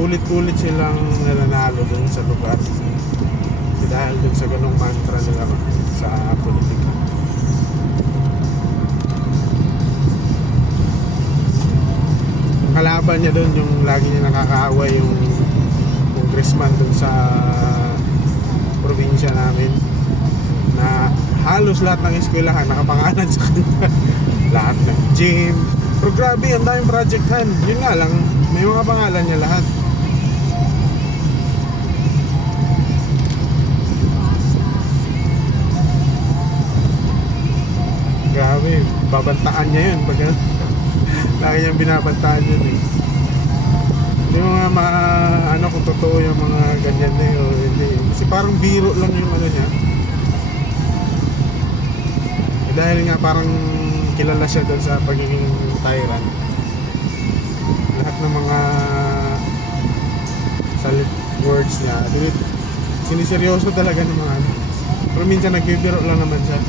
ulit-ulit silang nananalo dun sa lugar dahil dun sa ganong mantra nila sa politika. Ang kalaban niya dun, yung lagi niya nakakaaway, yung congressman dun sa probinsya namin, na halos lahat ng eskwelahan nakapangalan sa kanya. Lahat ng gym, pero grabe, ang daming projecthan. Yun nga lang, may mga pangalan niya lahat. Grabe, babantaan niya yun pag lagi niyang binabantaan yun eh. Hindi mo nga ano kung totoo yung mga ganyan na yun o hindi. Kasi parang biro lang yung ano niya. Eh, dahil nga parang kilala siya doon sa pagiging tyrant. Lahat ng mga salit words niya, siniseryoso talaga ng mga ano. Pero minsan nagbibiro lang naman siya.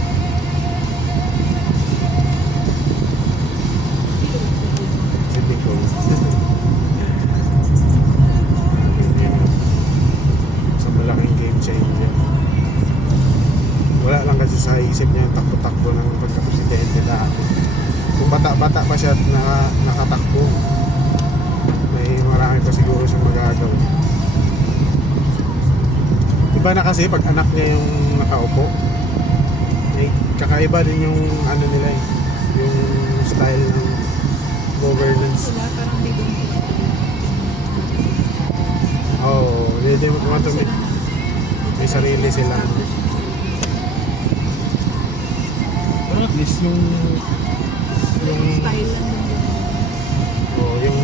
Sa malaking game changer. Wala lang kasi sa isip niya yung takbo-takbo ng pagka-presidente dati. Kung bata-bata pa siya at nakatakbo, may marami pa siguro siyang magagawa. Iba na kasi pag anak niya yung nakaupo, may kakaiba din yung ano nila eh, yung style ng governance. Sila parang they don't Oo, hindi mo may sarili silang. Pero at least yung style lang din. yung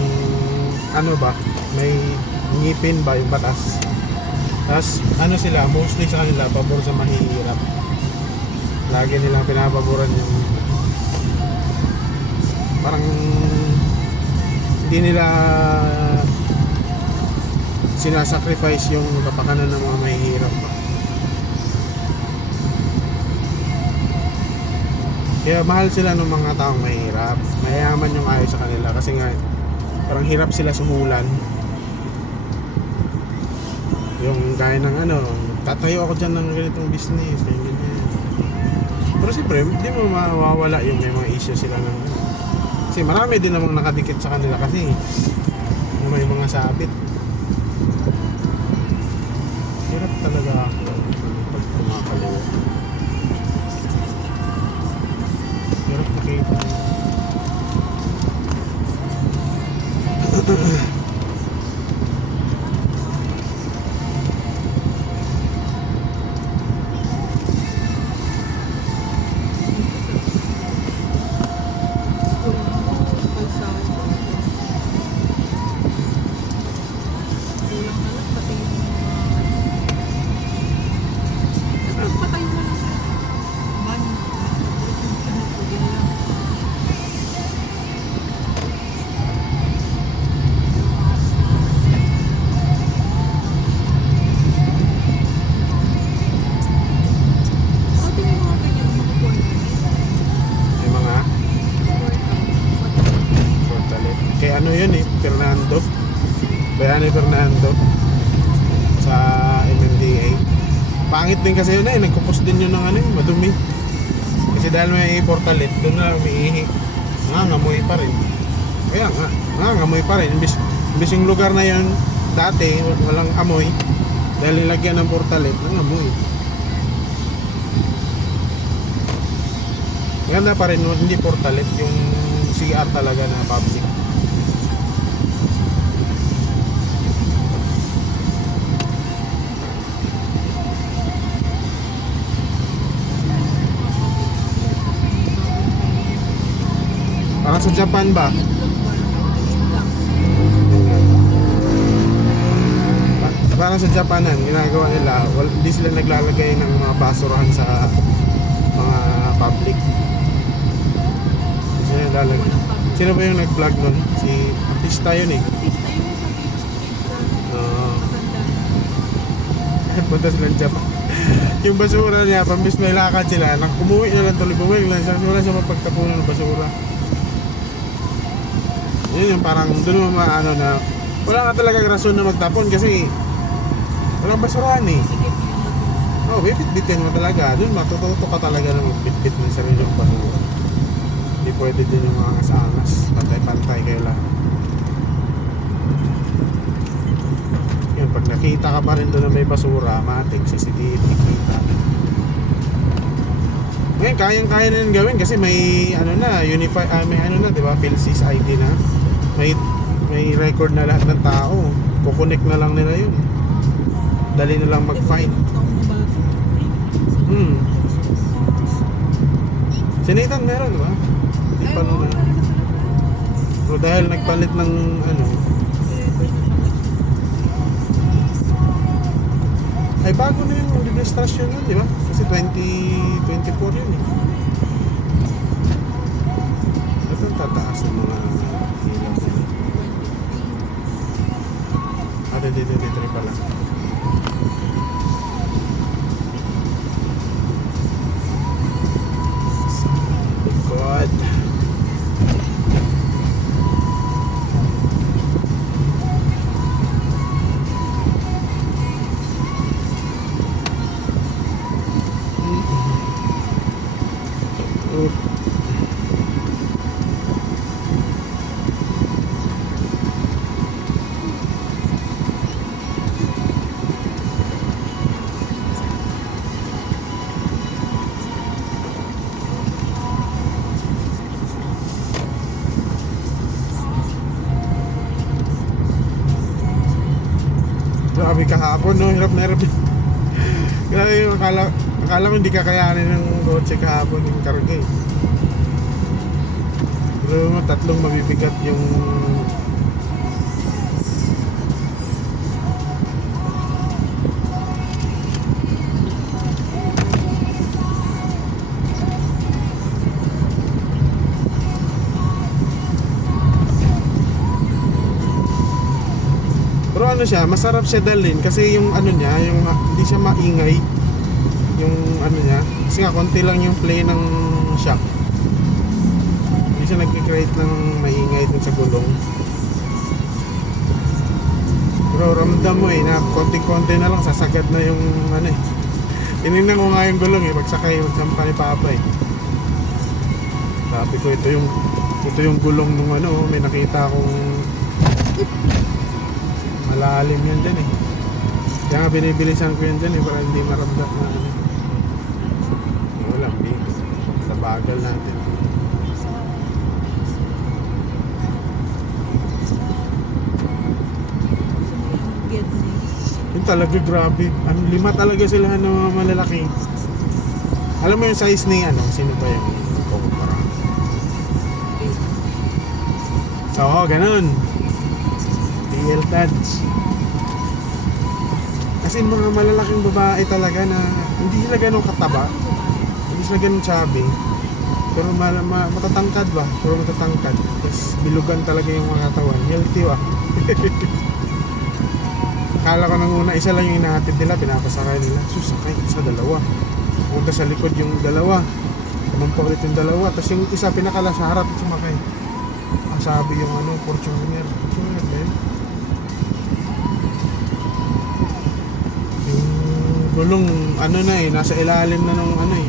ano ba, may ngipin ba yung batas. Tapos ano sila, mostly sa kanila pabor sa mahihirap. Lagi nilang pinapaboran yung parang hindi nila sinasacrifice yung kapakanan ng mga mahihirap ba. Kaya mahal sila ng mga taong mahirap. Mayayaman yung ayaw sa kanila kasi nga parang hirap sila sumulan. Yung gaya ng ano, tatayo ako dyan ng ganitong business, ganyan. Pero siyempre, hindi mo mawawala yung may mga issue sila ng kasi marami din namang nakadikit sa kanila kasi may mga sabit. Hirap talaga pag kumakaliwa. Hirap nakita. Ano yun eh, Fernando Bayani Fernando sa MMDA. Pangit din kasi yun eh, nagkupos din yun ng ano eh, madumi. Kasi dahil may portalet, doon na umiihi, nangangamoy pa rin. Kaya nga, nangangamoy pa rin. Imbis yung lugar na yun dati walang amoy, dahil nilagyan ng portalet, nangangamoy. Ganda pa rin, hindi portalet, yung CR talaga na public. Parang sa Japan ba? Parang sa Japanan, ginagawa nila, hindi sila naglalagay ng mga basurahan sa mga public. Sino yung lalagay? Sino ba yung nag-vlog nun? Si artista yun eh. Punta sila ng Japan. Yung basura niya, pambis may lakad sila, umuwi na lang tuloy, bumalik lang siya, wala siya mapagtapunan ng basura. Yun yung parang doon mo maano na Wala nga talaga rason na magtapon kasi walang basurahan eh. Sige, yun. Oh, bibit-bitin mo talaga. Doon matututo ka talaga na magbitbit ng sariling basura. Hindi pwede din yung mga angas-angas. Pantay-pantay kayo lang. Yan, pag nakita ka pa rin doon na may basura, matik, CCTV, kita. Ngayon, kayang-kaya na yung gawin kasi may ano na, may ano na, di ba? PhilSys ID na. May record na lahat ng tao. Kukunik na lang nila yun. Dali na lang mag-fine. Sinitan meron, di ba? Hindi pa Oo, na. Pero dahil nagpalit ng ano, ay bago na yung administrasyon nun, di ba? Kasi 2024 yun eh. Ito ang tataas ng mga ilaw nila. Dito pala. God. Grabe kahapon, no? Hirap na hirap. Grabe yung akala ko hindi kakayanin ng kotse kahapon yung karga eh. Pero mo, tatlong mabibigat yung pero ano siya, masarap siya dalhin kasi yung ano niya, yung hindi siya maingay yung ano niya, kasi nga konti lang yung play ng shock, hindi siya nag-create ng maingay dun sa gulong. Pero ramdam mo eh, na konti-konti na lang sasagad na yung ano eh. Tinignan ko nga yung gulong eh, magsakay magsampa ni Papa eh. Sabi ko ito yung gulong nung ano, may nakita akong malalim yan dyan eh. Kaya nga binibilisan ko yan dyan eh, para hindi maramdam na ano. Wala, dito sa bagal natin. Yun talaga grabe. Ano, 5 talaga sila na mga malalaki. Alam mo yung size ni ano, sino ba yung kukumpara? So, ganun. TL Tads. Kasi mga malalaking babae talaga na hindi sila ganun kataba, hindi sila ganun chubby, pero matatangkad ba? Pero matatangkad. Tapos bilugan talaga yung mga katawan. Healthy ba? Akala ko nang una isa lang yung inahatid nila, pinapasakay nila. Susakay sa dalawa. Punta sa likod yung dalawa. Naman pa ulit yung dalawa. Tapos yung isa pinakala sa harap at sumakay. Ang sabi yung ano, Fortuner din. Gulong ano na eh, nasa ilalim na nung ano eh.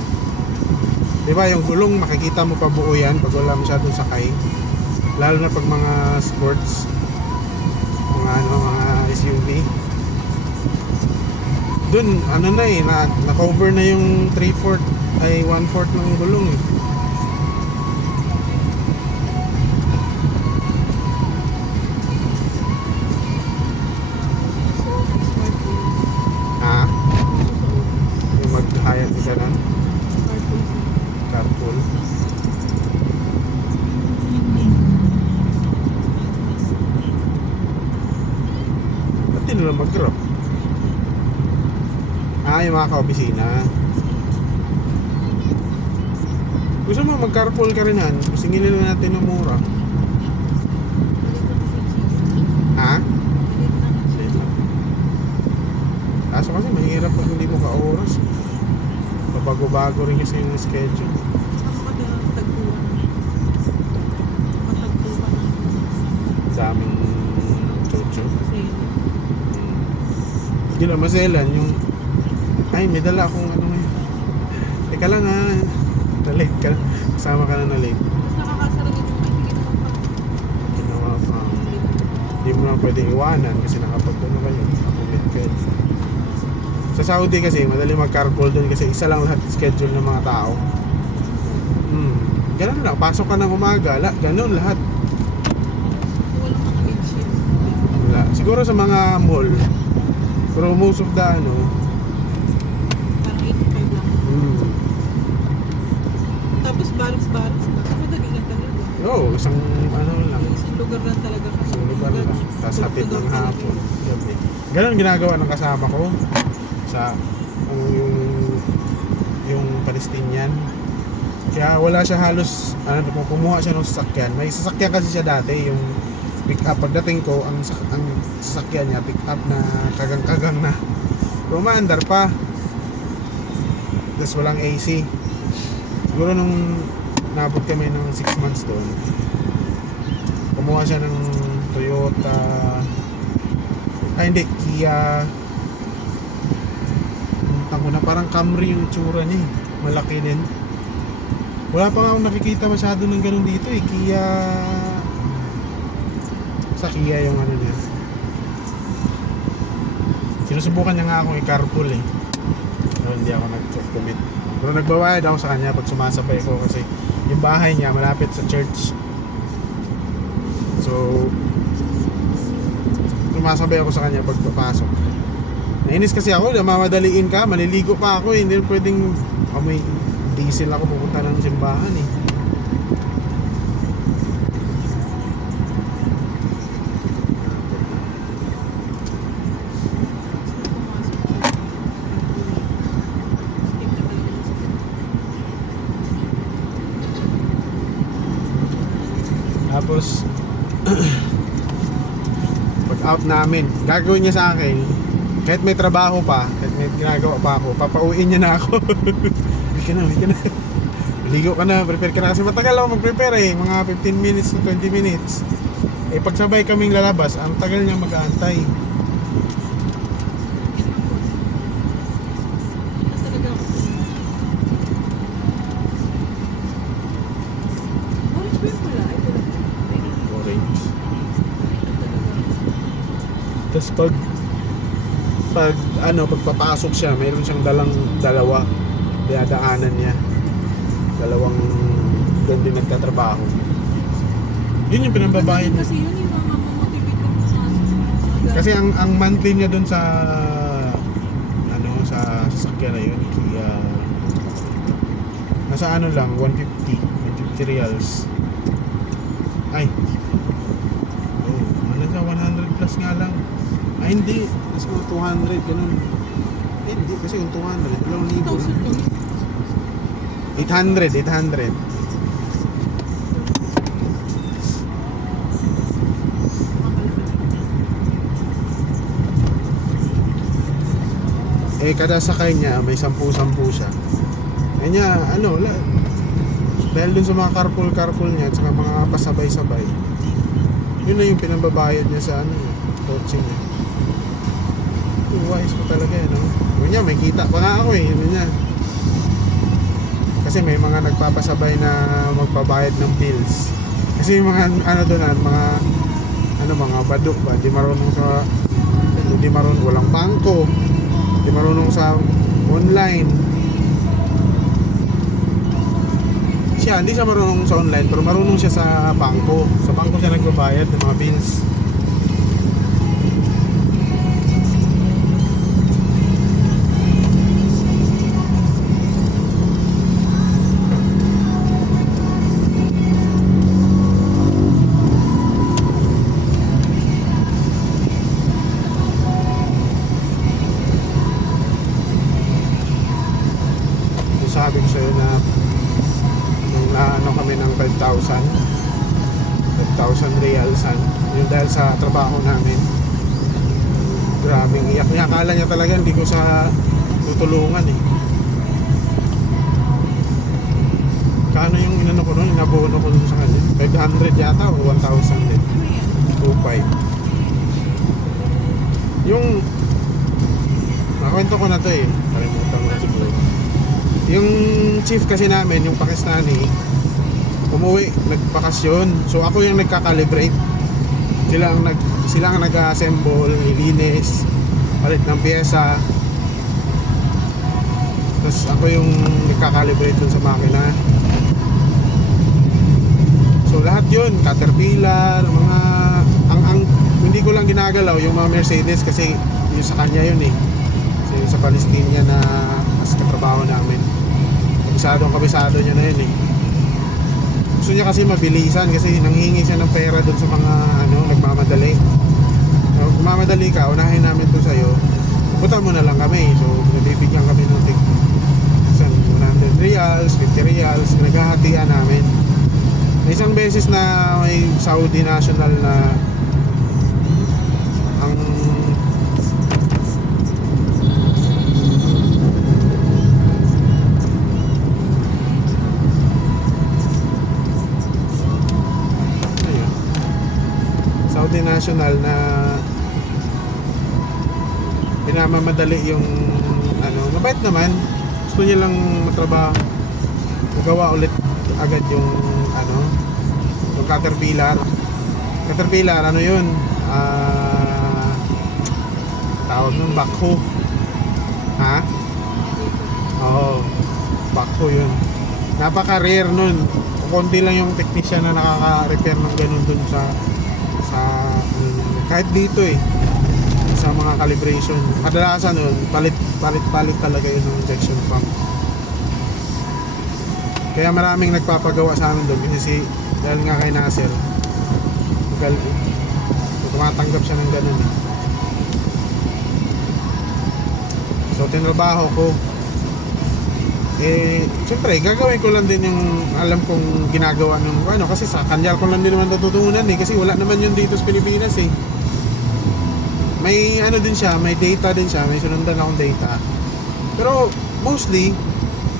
'Di ba yung gulong makikita mo pa buo yan pag wala masyadong sakay. Lalo na pag mga sports, mga SUV. Dun ano na eh, na-cover na yung 3/4 ay 1/4 ng gulong eh. Hayat ni ganun. Carpool. Ba't di nila mag-drop? Yung mga ka-opisina. Gusto mo mag-carpool ka rin han? Singilin na natin ng mura. Kaso kasi mahirap pag hindi mo ka-oras. Bago-bago rin kasi yung schedule. Daming chocho. Gila maselan yung ay may dala akong ano ngayon. Teka lang ha. Na-late ka. Kasama ka na na-late. Mas nakakasara din yung hindi naman pa. Ginawa pa. Hindi mo na pwede iwanan kasi nakapag-ano kayo. Nakakumit kayo. Sa Saudi kasi madali mag-carpool doon kasi isa lang lahat schedule ng mga tao. Ganun lang. Pasok ka ng umaga. Ganun lahat. Walang mga windshield. Wala. Siguro sa mga mall. Pero most of the ano. Parang 85 lang. Tapos barracks ba? Madali lang talaga. Isang ano lang. Isang lugar lang talaga kasi. Isang lugar lang. Tapos hapit ng hapon. Gabi. Ganun ginagawa ng kasama ko sa yung Palestinian. Kaya wala siya halos kung kumuha siya ng sasakyan. May sasakyan kasi siya dati yung pick up. Pagdating ko ang sasakyan niya pick up na kagang-kagang na. Romander pa. Tapos walang AC. Siguro nung nabot kami ng 6 months doon, kumuha siya ng Toyota, hindi, Kia. Tamo na parang Camry yung itsura niya eh. Malaki din. Wala pa nga akong nakikita masyado ng ganun dito eh. Kia, sa Kia yung ano niya. Sinusubukan niya nga akong i-carpool eh. Pero hindi ako nag-commit. Pero nagbabayad ako sa kanya pag sumasabay ko kasi yung bahay niya malapit sa church. So sumasabay ako sa kanya pag papasok. Nainis kasi ako, mamadaliin ka, maliligo pa ako eh. Hindi pwedeng may diesel ako pupunta ng simbahan eh. Tapos pag out namin, gagawin niya sa akin kahit may trabaho pa, kahit may ginagawa pa ako, papauwiin niya na ako. Wika na ligo ka na, prepare ka na kasi matagal ako mag-prepare eh, mga 15 minutes to 20 minutes. Eh pagsabay kaming lalabas, ang tagal niya mag-aantay. Mas talaga ako. Orange ba yung pula? Ay, pula. Orange. Talaga. Tapos pagpapasok siya, mayroon siyang dalawa dinadaanan niya. Dalawang doon din nagtatrabaho. Yun yung pinambabayad niya. Kasi yun yung mga mamotivate ka pumasok. Kasi ang monthly niya doon sa sa sasakyan na yun, Kia, nasa ano lang 150 reals. Ay. Ano sa 100 plus nga lang. Ay hindi, mas mga 200 ganun. Hindi kasi yung 200, ilang libo 1,000 lang. lang. 800. Eh kada sakay niya may 10 siya. Kanya dahil dun sa mga carpool niya at saka mga pasabay-sabay, yun na yung pinambabayad niya sa kotse niya. Wise mo talaga yan, no? Yun niya, may kita pa nga ako eh, yun niya. Kasi may mga nagpapasabay na magpabayad ng bills. Kasi yung mga mga baduk ba, hindi marunong walang bangko, hindi marunong sa online. Hindi siya marunong sa online pero marunong siya sa bangko. Sa bangko siya nagbabayad ng mga bills. Sabi ko sa'yo na nung kami ng 5,000 reals yun dahil sa trabaho namin. Grabing iyak niya, akala niya talaga hindi ko sa tutulungan eh. Kano yung inano ko nun, inabono ko nun sa kanya 500 yata o 1,000 din. 2,500. Yung Nakwento ko na to eh. Kalimutan mo na siguro. Yung chief kasi namin, yung Pakistani, umuwi, nagbakasyon. So ako yung nagka-calibrate. Sila ang nag-assemble, ilinis, palit ng pyesa. Tapos ako yung nagka-calibrate dun sa makina. So lahat yun, Caterpillar, mga ang hindi ko lang ginagalaw yung mga Mercedes kasi yung sa kanya yun eh. So, yung sa Palestina na mas katrabaho namin. Kabisado niya na yun eh. Gusto niya kasi mabilisan kasi nanghihingi siya ng pera doon sa mga nagmamadali. So, kung mamadali ka, unahin namin to sa'yo. Punta mo na lang kami. So nabibigyan kami ng 100 reals, 50 reals, naghahatian namin. Isang beses na may Saudi national na ang Saudi national na pinamamadali yung mabait naman, gusto niya lang matrabaho, magawa ulit agad yung yung Caterpillar yun, tawag nun backhoe, ha? Oo, backhoe yun. Napaka-rare nun, konti lang yung technician na nakaka-repair ng ganun dun sa kahit dito eh, sa mga calibration. Kadalasan nun, palit talaga yun ng injection pump. Kaya maraming nagpapagawa sa amin doon kasi dahil nga kay Nasir tumatanggap siya ng ganun eh. So tinrabaho ko siyempre gagawin ko lang din yung alam kong ginagawa nung kasi sa kanya ko lang din naman natutunan eh, kasi wala naman yun dito sa Pilipinas eh. May din siya, may data din siya, may sunundan akong data, pero mostly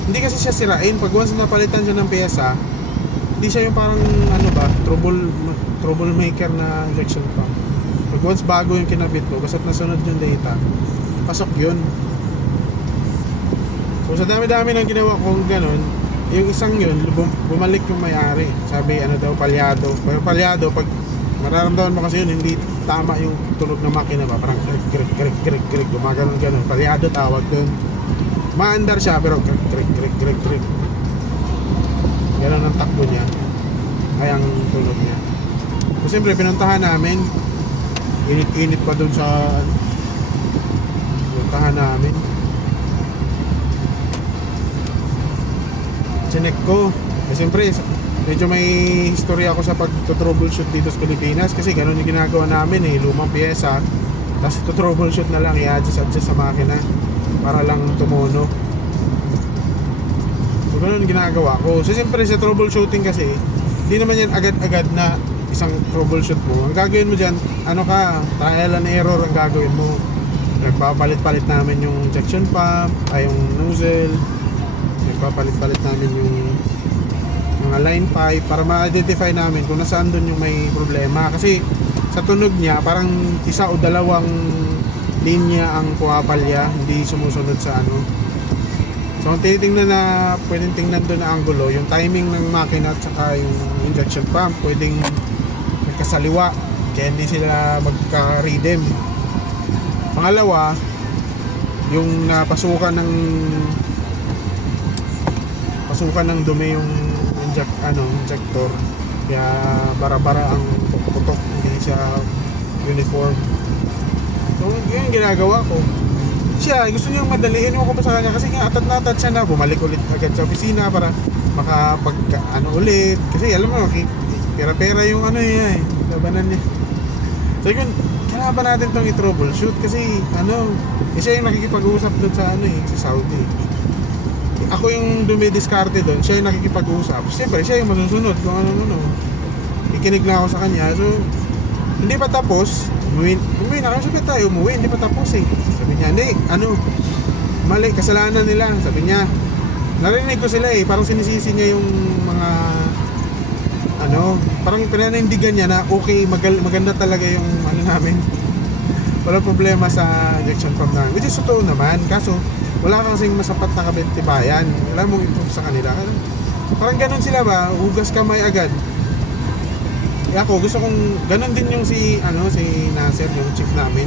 hindi kasi siya sirain. Pag once napalitan siya ng pyesa, hindi siya yung parang troublemaker na injection pump. Pag once bago yung kinabit ko, basta't nasunod yung data, pasok yun. So sa dami-dami ng ginawa kong ganun, yung isang yun, bumalik yung may-ari. Sabi palyado. Pero palyado, pag mararamdaman mo kasi yun, hindi tama yung tunog ng makina ba, parang krik, gumaganon ganun. Palyado tawag dun. Maandar siya pero krik. Ganun ang takbo niya. Kaya ang tunog niya. So siyempre pinuntahan namin. Init pa dun sa pinuntahan namin. Chinek ko. Siyempre medyo may history ako sa pag-troubleshoot dito sa Pilipinas kasi ganun yung ginagawa namin eh. Lumang pyesa, tapos troubleshoot na lang, i-adjust sa makina para lang tumuno. So ganun ginagawa ko. So siyempre sa troubleshooting kasi hindi naman yan agad-agad na isang troubleshoot mo. Ang gagawin mo dyan, trial and error ang gagawin mo. Nagpapalit-palit namin yung injection pump, yung nozzle, nagpapalit-palit namin yung mga line pipe para ma-identify namin kung nasaan doon yung may problema. Kasi sa tunog niya parang isa o dalawang linya ang pumapalya, hindi sumusunod sa So kung tinitingnan na pwedeng tingnan doon na angulo, yung timing ng makina at saka yung injection pump pwedeng magkasaliwa, kaya hindi sila magka-rhythm. Pangalawa, yung napasukan ng dumi yung injector, kaya bara-bara ang putok, hindi siya uniform. So yun yung ginagawa ko. Siya gusto niyang madaliin ko pa sa kanya kasi nga atat na atat siya na bumalik ulit agad sa opisina para makapag ulit, kasi alam mo pera-pera yung labanan niya. So yun, kailangan ba natin itong i-troubleshoot kasi siya yung nakikipag-usap doon sa sa Saudi. Ako yung dumidiskarte doon, siya yung nakikipag-usap. Siyempre siya yung masusunod kung ano. Ikinig na ako sa kanya. So hindi pa tapos, umuwi na kami. Sabi tayo, hindi pa tapos eh. Sabi niya, hindi, mali, kasalanan nila. Sabi niya, narinig ko sila eh, parang sinisisi niya yung mga parang pinanindigan niya na okay, maganda talaga yung namin. walang problema sa injection pump namin. Which is totoo naman. Kaso, wala kasing masapat na kabintibayan. Wala mong improve sa kanila. Parang ganun sila ba? Hugas kamay agad. Ako, gusto kong, ganun din yung si Nasir, yung chief namin.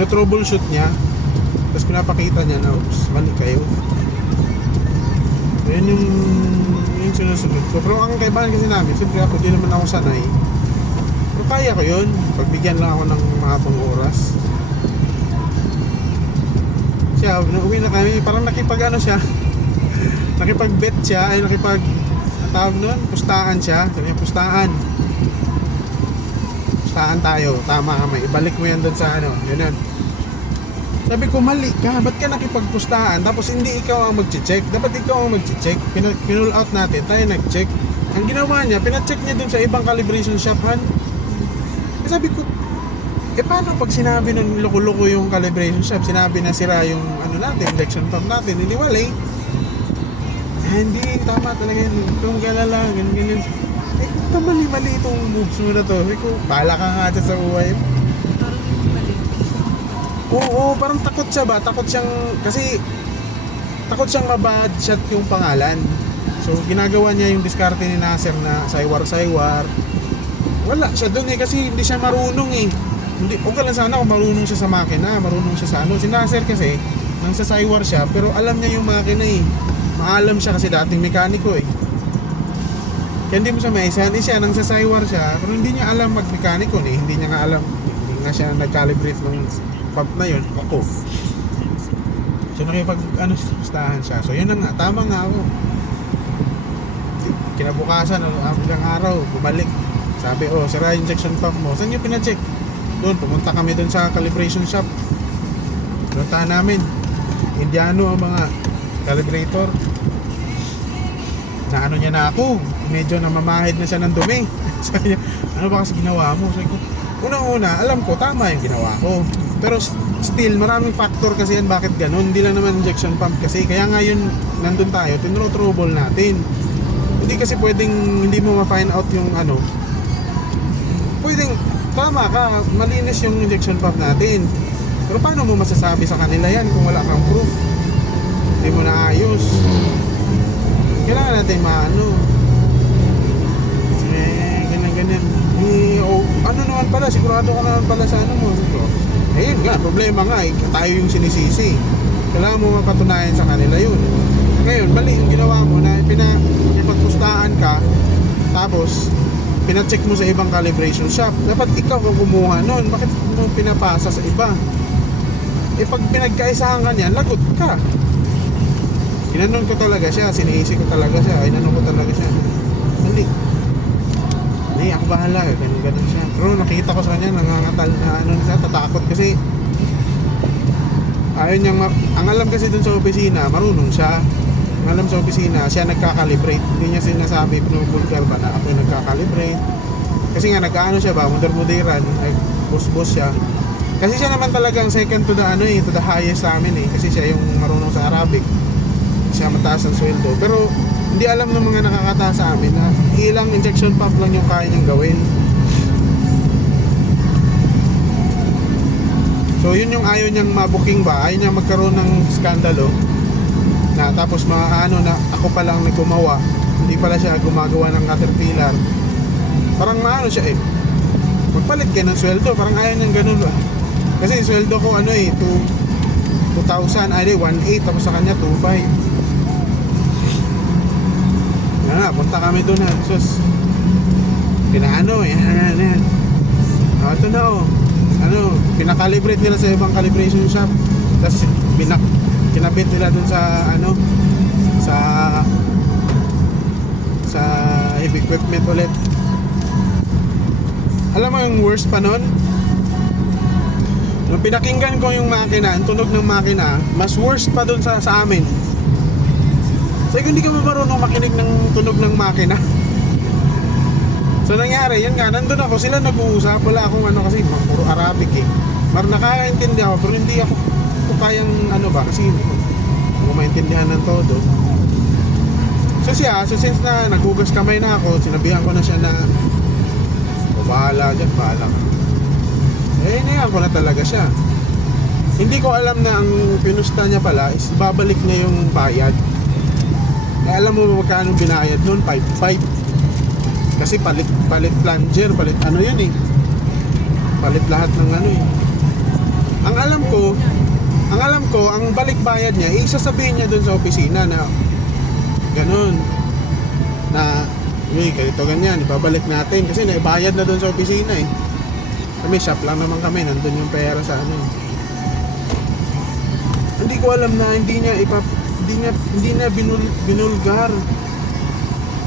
Yung troubleshoot niya. Tapos pinapakita niya na, oops, mali kayo. Yan yung sinusunod ko. Pero ang kaibahan kasi namin, siyempre ako, di naman ako sanay. Pero kaya ko yun. Pagbigyan lang ako ng mahapong oras. Siya, uwi na kami, parang siya. Nakipag-bet siya, ay tawag nun, pustahan siya. Sabi niya, pustahan tayo, tama ka, may ibalik mo yan doon sa yun. Sabi ko, mali ka, ba't ka nakipagpustahan tapos hindi ikaw ang mag-check? Dapat ikaw ang mag-check. Pinull out natin, tayo nag-check. Ang ginawa niya, pina-check niya doon sa ibang calibration shop, han. Sabi ko, paano pag sinabi ng loko-loko yung calibration shop, sinabi na sira yung natin, injection pump natin, hindi wala eh. Hindi, tama talaga yun. Kung galala, ganyan. Ito mali-mali itong moves mo na to. Sabi ko, bahala ka nga dyan sa buhay. Parang yung mali. Oo, parang takot siya ba? Takot siyang mabad shot yung pangalan. So, ginagawa niya yung diskarte ni Nasir na saywar-saywar. Wala siya dun eh, kasi hindi siya marunong eh. Okay lang sana kung marunong siya sa makina, marunong siya sa Si Nasir kasi, nang sa saywar siya, pero alam niya yung makina eh. Maalam siya kasi dating mekaniko eh. Kaya hindi mo siya maisan, siya nang sasaywar siya, pero hindi niya alam mag-mekaniko eh. Hindi niya nga alam, hindi nga siya nag-calibrate ng pump na yun, ako. So nakipag-pustahan siya. So yun na nga, tama nga ako. Kinabukasan, hanggang araw, bumalik. Sabi, sira yung injection pump mo. Saan nyo pina-check? Doon, pumunta kami doon sa calibration shop. Puntahan namin. Indiano ang mga calibrator. Na niya na ako, medyo namamahid na siya ng dumi. Sabi niya, ano ba kasi ginawa mo? Sabi ko, unang-una, alam ko tama yung ginawa ko, pero still maraming factor kasi yan bakit ganun. Hindi lang naman injection pump kasi, kaya nga yun nandun tayo, tinro-trouble natin. Hindi kasi pwedeng hindi mo ma-find out yung pwedeng tama ka, malinis yung injection pump natin, pero paano mo masasabi sa kanila yan kung wala kang proof? Hindi mo na ayos. Kailangan natin ganyan. Ano naman pala, sigurado ka naman pala sa mo. Ayun nga, problema nga tayo yung sinisisi. Kailangan mo mapatunayan sa kanila yun. Ngayon, mali yung ginawa mo na pinapagpustahan ka, tapos pina-check mo sa ibang calibration shop. Dapat ikaw ang kumuha nun. Bakit mo pinapasa sa iba? Pag pinagkaisahan ka niyan, lagot ka. Inanon ko talaga siya, siniisi ko talaga siya, inanon ko talaga siya. Hindi, ako bahala, ganun siya. Pero nakita ko sa kanya, nangangatal na siya, tatakot kasi ayun niyang, ang alam kasi dun sa opisina, marunong siya. Ang alam sa opisina, siya nagka-calibrate. Hindi niya sinasabi, pinubulgar ba na ako yung nagka-calibrate. Kasi nga, siya ba, muder-muderan, boss siya. Kasi siya naman talagang second to the highest sa amin eh. Kasi siya yung marunong sa Arabic. Siya mataas ang sweldo, pero hindi alam ng mga nakakataas sa amin na ilang injection pump lang yung kaya niyang gawin. So yun yung ayaw niyang mabuking ba, ayaw niyang magkaroon ng skandalo na tapos na ako pa lang gumawa, hindi pala siya gumagawa ng Caterpillar. Parang siya magpalit kayo ng sweldo, parang ayaw niyang ganun ba. Kasi sweldo ko 2,000, 1,800, tapos sa kanya 2,500. Punta kami doon sus. Yan. Ito na pinakalibrate nila sa ibang calibration shop. Tapos kinabit nila doon sa heavy equipment ulit. Alam mo yung worst pa nun? Nung pinakinggan ko yung makina, ang tunog ng makina, mas worst pa doon sa amin. Sabi ko, hindi ka marunong makinig ng tunog ng makina. So nangyari, yan nga, nandun ako, sila nag-uusap, wala akong kasi puro Arabic eh. Nakakaintindi ako, pero hindi ako kayang kasi hindi ko maintindihan ng todo. So since na naghugas kamay na ako, sinabihan ko na siya na bahala dyan, bahala ka. Inayan ko na talaga siya. Hindi ko alam na ang pinusta niya pala is babalik na yung bayad. Eh, alam mo magkano binayad noon? 5.5. Kasi palit plunger, palit ano yun eh. Palit lahat ng ano eh. Ang alam ko, ang balik bayad niya, isasabihin niya doon sa opisina na ganun. Na, ganito ganyan, ibabalik natin. Kasi naibayad na doon sa opisina eh. Kami, shop lang naman kami, nandun yung pera sa ano eh. Hindi ko alam na hindi niya binulgar.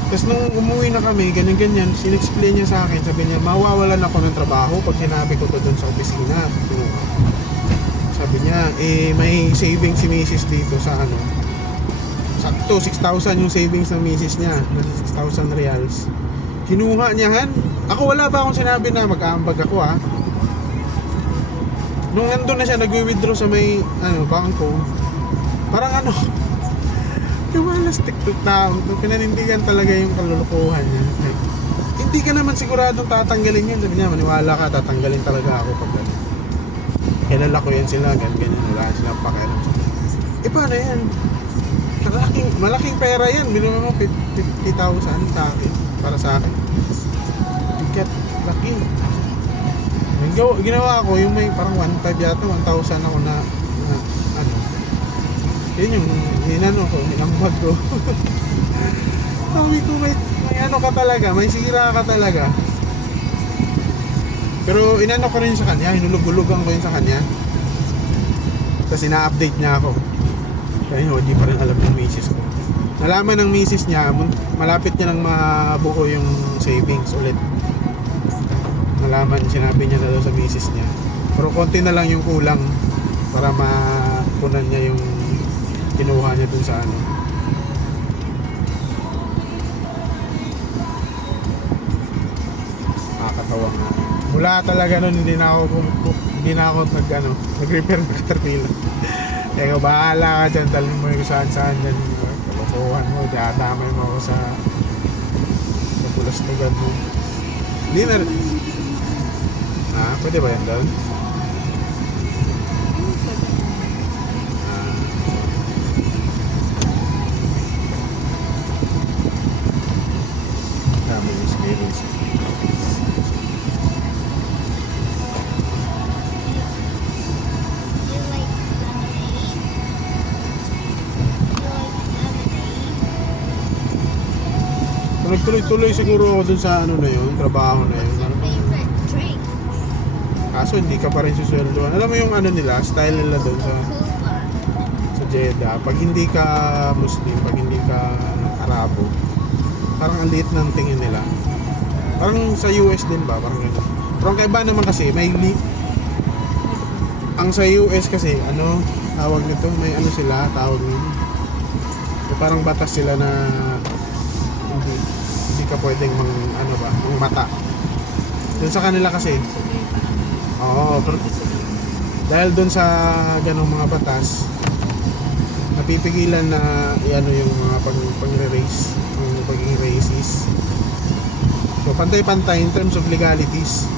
Tapos nung umuwi na kami, ganyan-ganyan, sinexplain niya sa akin, sabi niya, mawawalan ako ng trabaho pag sinabi ko to doon sa opisina. Sabi niya, may savings si Mrs. dito sa ano. Sakto, 6,000 yung savings ng Mrs. niya, 6,000 reals. Kinuha niya han. Ako wala pa akong sinabi na mag-aambag ako ha. Nung nandun na siya, nagwi-withdraw sa may bangko. Parang ano, yung malas TikTok tao, pinanindigan talaga yung kalulukuhan niya. Like, hindi ka naman siguradong tatanggalin yun. Sabi niya, maniwala ka, tatanggalin talaga ako pag gano'n. Kilala ko yan sila, ganyan, wala silang pakialam. Paano yan? Malaking pera yan, minimum mo 50,000 sa akin, para sa akin. Bigat, laki. Ginawa ko yung may parang 1,500 yata, 1,000 ako na ano. Yun yung hinano ko, hinambag ko. Sabi ko may ano ka talaga, may sira ka talaga. Pero inano ko rin sa kanya, hinulog-hulugan ko yun sa kanya. Tapos ina-update niya ako. Kaya hindi pa rin alam ng misis ko. Nalaman ng misis niya, malapit niya nang mabuo yung savings ulit. Nalaman, sinabi niya na daw sa misis niya. Pero konti na lang yung kulang para mapunan niya yung kinuha niya dun sa ano. Nakakatawa nga. Mula talaga nun hindi na ako nag-repair ng Caterpillar. Kaya bahala ka dyan, talin mo yung saan-saan dyan. Kalukuhan mo, damay mo ako sa pulastugan mo. Hindi na rin. Pwede ba yan doon? Dami yung experience. Nagtuloy-tuloy siguro ako dun sa ano na yun, trabaho na yun. Kaso hindi ka pa rin susweldoan. Alam mo yung ano nila, style nila dun sa Jeddah. Pag hindi ka Muslim, pag hindi ka Arabo, parang ang liit ng tingin nila. Parang sa US din ba? Parang ganun. Pero ang kaiba naman kasi, ang sa US kasi, ano, tawag nito, may ano sila, tawag nito. Parang batas sila na hindi ka pwedeng mata. Dun sa kanila kasi, oo, pero dahil dun sa ganong mga batas, napipigilan na yung mga pang-race, yung pagiging racist. So pantay-pantay in terms of legalities.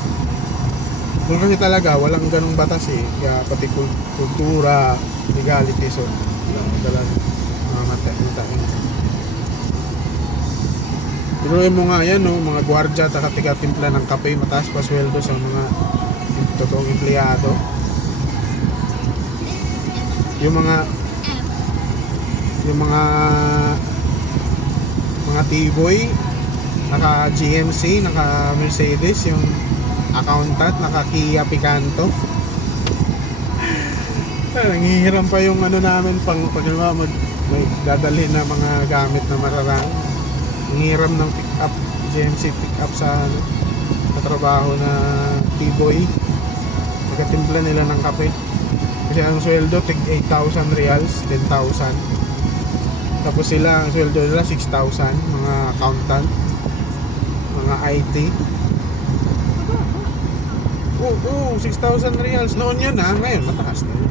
Doon kasi talaga walang ganong batas eh. Kaya pati kultura, legality, so dalang mga mata-mata. Pinuhin mo nga yan, no? Mga gwardya at tiga-timpla ng kape, mataas pa sweldo sa mga totoong empleyado. Yung mga T-boy, naka GMC, naka Mercedes, yung accountant, naka Kia Picanto. Nangihiram pa yung ano namin pag dadalhin na mga gamit na mararang. Nangihiram ng pick-up, GMC pick-up sa trabaho na T-boy. Pagkatimpla nila ng kape. Kasi ang sweldo, tig 8,000 reals, 10,000. Tapos sila, ang sweldo nila 6,000, mga accountant, mga IT. Oo, 6,000 reals. Noon yun ha, ngayon mataas na yun.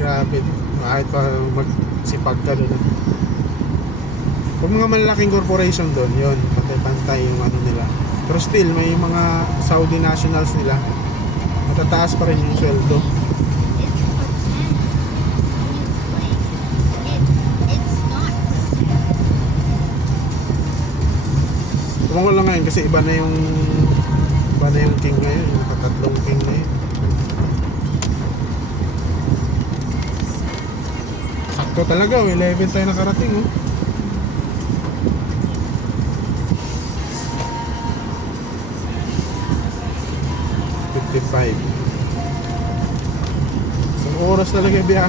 Grabe. Kahit pa magsipag ka doon. Kung mga malalaking corporation doon, yun, pantay-pantay yung ano nila. Pero still, may mga Saudi nationals nila, matataas pa rin yung sweldo. Tumango lang ngayon kasi iba na yung king ngayon, yung katatlong king ngayon. Sakto talaga, 11 tayo nakarating oh. Isang oras talaga yung biyahe.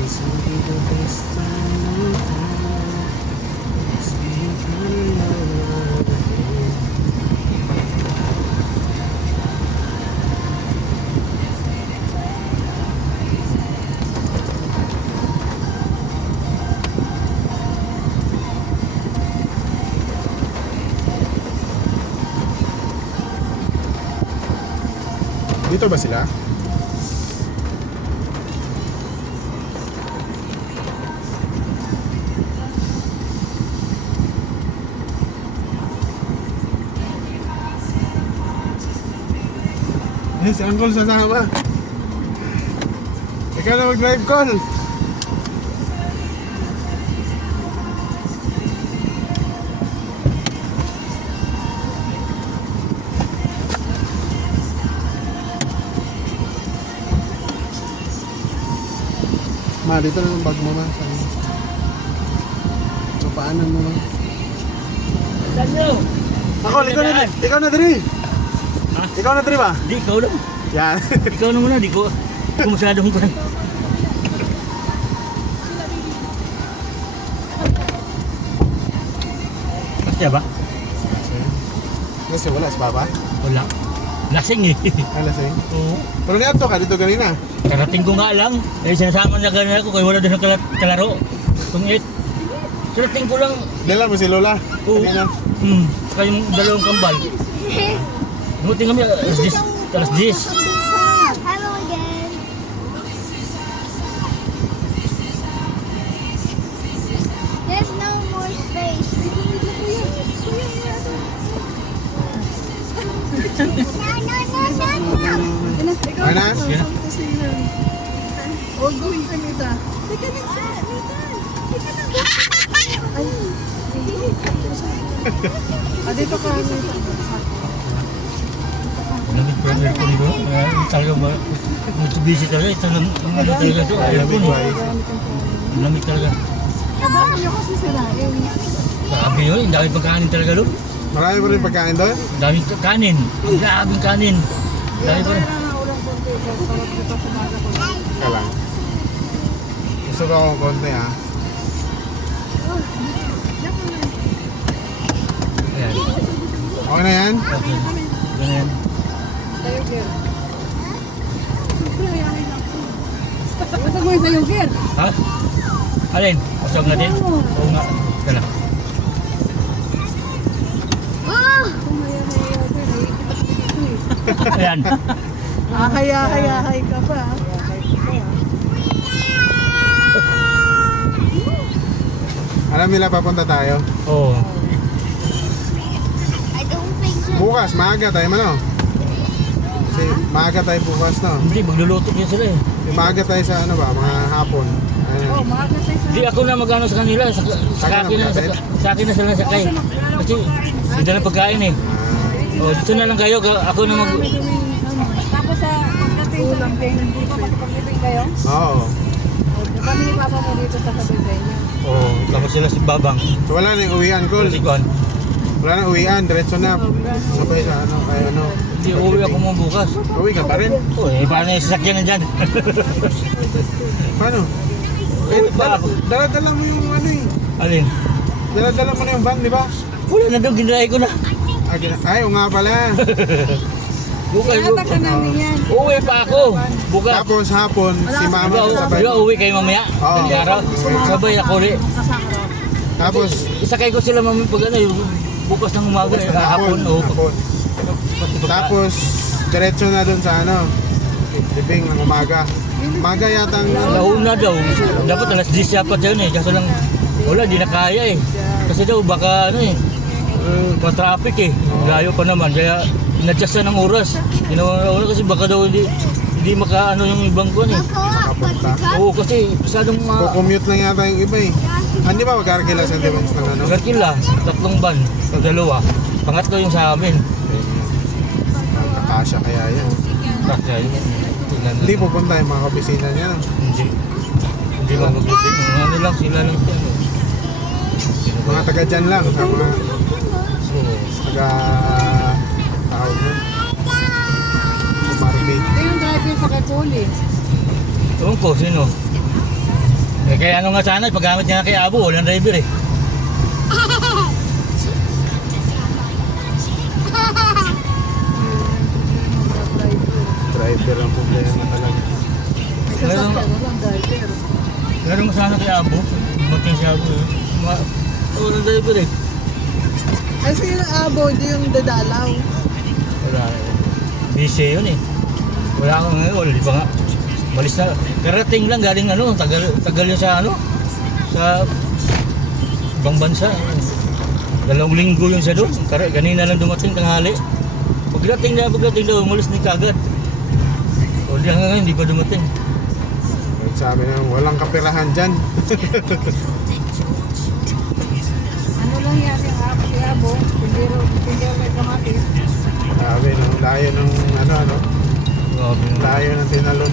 This will be the best time of all. Let's be alive. Dito ba sila? Eh, si Uncle sasama. Ikaw na mag-drive, Col. Ma, dito na yung bag mo, ma. So, paanan mo, ma. Ako, ikaw na diri. Ha? Ikaw na diri ba? Di, ikaw lang. Yan. Ikaw na muna, di ko masyadong kuhan. Masya ba? Kasi wala si Papa. Wala. Lasing eh. Alasing. Oo. Pero niya to ka dito kanina. Karating ko nga lang. Eh, sinasama na ganun ako kaya wala doon kalaro. Tungit. Karating ko lang. Dala mo si Lola. Oo. Kanina. Saka yung dalawang kambal. Buti kami alas 10. Alas 10. Hello again. There's no more space. No, no, no, no, no. Ay na? Yan. All going ka, Nita. Teka na siya, Nita. Teka na. Ay. Dito ka, Nita. Lamig pa yung aircon ko. Talaga ba? Mitsubishi talaga. Ito lang ang ano talaga ito. Aircon eh. Lamig talaga. Sabi niyo kasi sirain. Sabi yun, ang dami pagkanin talaga doon. Marami pa rin pagkain doon? Ang daming kanin. Ang daming kanin. Dami pa rin. Kaya na ulang konti. Sarap dito sa maga ko. Kaya lang. Gusto ko akong konti ha. Ayan. Okay na yan? Okay. Ganyan. Tayo, Ger. Siyempre, ayahin lang po. Basta mo yung sa'yo, Ger. Ha? Alin? Usap natin? Oo nga. Kala. Kung ayahin, Ger, naiikitak dito eh. Ayan. Ahay ka pa. Alam nila papunta tayo. Oo. I don't think so. Bukas, maaga tayo man oh. Kasi maaga tayo bukas no. Hindi, magluluto niya sila eh. Maaga tayo sa ano ba, mga hapon. Ayun. Oh, maaga tayo sa... Hindi ako na mag-ano sa kanila. Sa akin na, sa akin na sila sakay. Kasi hindi na pagkain eh. O, dito na lang kayo. Ako na mag... Tapos sa pagdating sa camping, hindi pa pagpapiping kayo? Oo. Kami ni Papa mo dito sa Cavite niya. Oo, tapos sila si Babang. So wala na yung uwian, Col. Si Kwan. Wala na uwian, diretso na. Sabay sa ano, kaya ano. Hindi, uuwi ako mo bukas. Uwi ka pa rin? Oo, eh, paano yung sasakyan na dyan? Paano? Eh, dala-dala mo yung ano eh. Alin? Dala-dala mo na yung van, di ba? Wala na doon, ginray ko na. Ay, o nga pala. Bukas, Sinata ka namin yan. uuwi pa ako. Bukas. Tapos hapon, si mama Diba, sasabay. diba uuwi kayo mamaya? Oo. Sa araw? Sabay ako ulit. Tapos, Isakay ko sila mamaya pag ano, yung bukas ng umaga, hapon. Oo. hapon. Tapos, diretso na dun sa ano, libing ng umaga. Maga yata ang... Nauna daw. Dapat alas 10 dapat yun eh. Kaso lang, wala, di na kaya eh. Kasi daw baka ano eh, pa-traffic eh. Layo pa naman. Kaya inadjust na ng oras. Ginawa kasi baka daw hindi maka ano yung ibang kuwan eh. Makapunta. Oo, kasi masyadong Kukommute lang yata yung iba eh. Hindi ba magkakila sentiments ng ano? Garkila, 3 van, dalawa. Pangatlo yung sa amin. Nakasya kaya yan. Kaya yun. Hindi pupunta yung mga kapisina niya. Hindi mabubuti. Ano lang sila lang. Mga taga dyan lang sa mga Oo. taga tawag mo. Marmi. Ito yung driver sa Kakuli. Ewan ko, sino? Eh, kaya ano nga sana, paggamit niya kay Abo, walang driver eh. Driver ang problema talaga. May sasakyan, walang driver. Meron mo sana kay Abo, dumating si Abo eh. Walang driver eh. Ay, sige yung abo, hindi yung dadalaw. Wala eh. Busy yun eh. Wala akong ngayon, di ba nga? Malis na. Karating lang galing ano, tagal yun sa ano, sa ibang bansa. 2 linggo yun siya doon. Ganina lang dumating tanghali. Pagdating daw, umalis ni kagad. O di hanggang ngayon, hindi pa dumating. Sabi na walang kapirahan dyan. Ano lang yan yung abo, si abo, hindi may kamatis. Sabi no, layo ng ano, Grabe naman. layo ng tinalon.